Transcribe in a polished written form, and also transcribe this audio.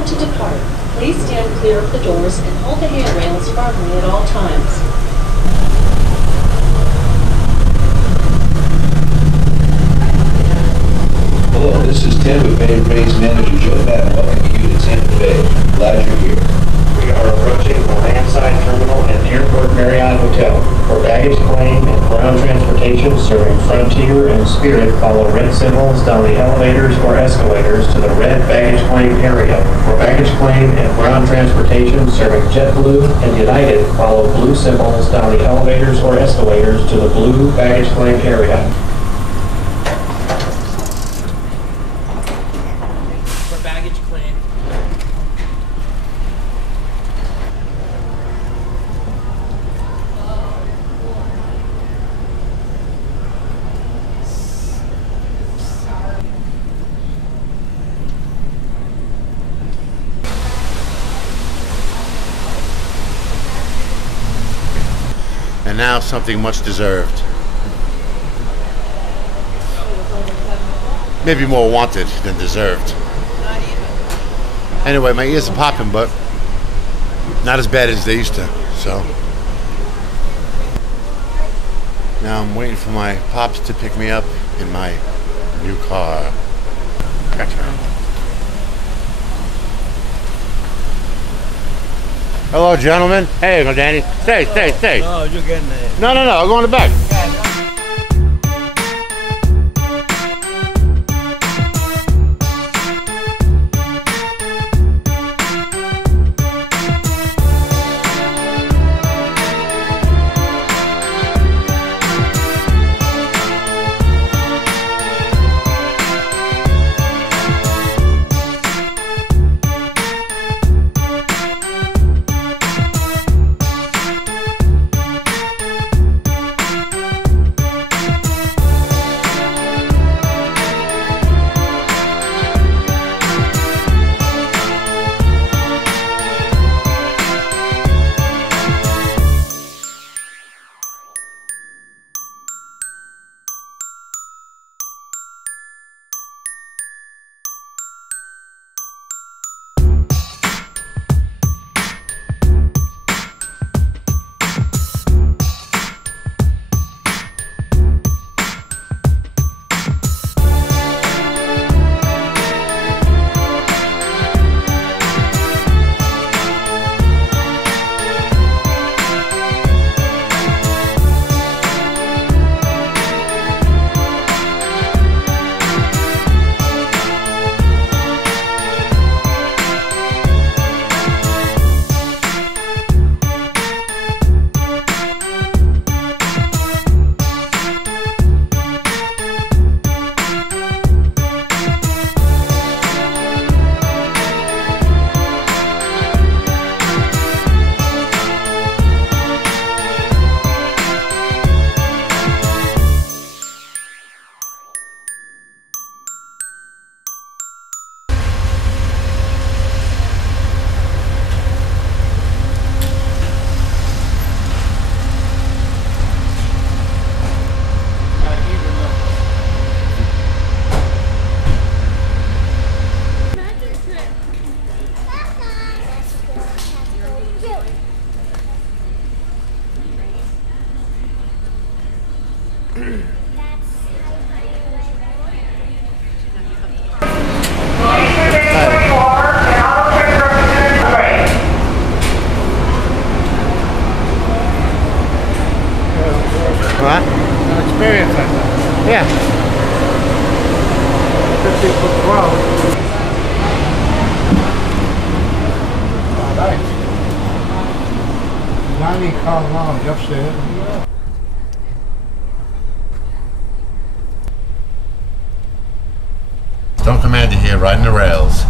about to depart, please stand clear of the doors and hold the handrails firmly at all times. Hello, this is Tim with Bay Race Manager Joe Madden welcoming you to Tampa Bay. Glad you're here. We are approaching the landside terminal and airport Marriott Hotel. For baggage claim and ground transportation serving Frontier and Spirit, follow red symbols down the elevators or escalators to the red baggage claim area. For baggage claim and ground transportation serving JetBlue and United, follow blue symbols down the elevators or escalators to the blue baggage claim area. For baggage claim. And now something much deserved. Maybe more wanted than deserved. Anyway, my ears are popping, but not as bad as they used to, so. Now I'm waiting for my pops to pick me up in my new car. Gotcha. Hello, gentlemen. Hey, go, Danny. Stay. No, you're getting it. No. I'll go in the back. What? An experience like that. Yeah. 50-foot crowd. Nice. 90-car lounge upstairs. Stone Commander here, riding the rails.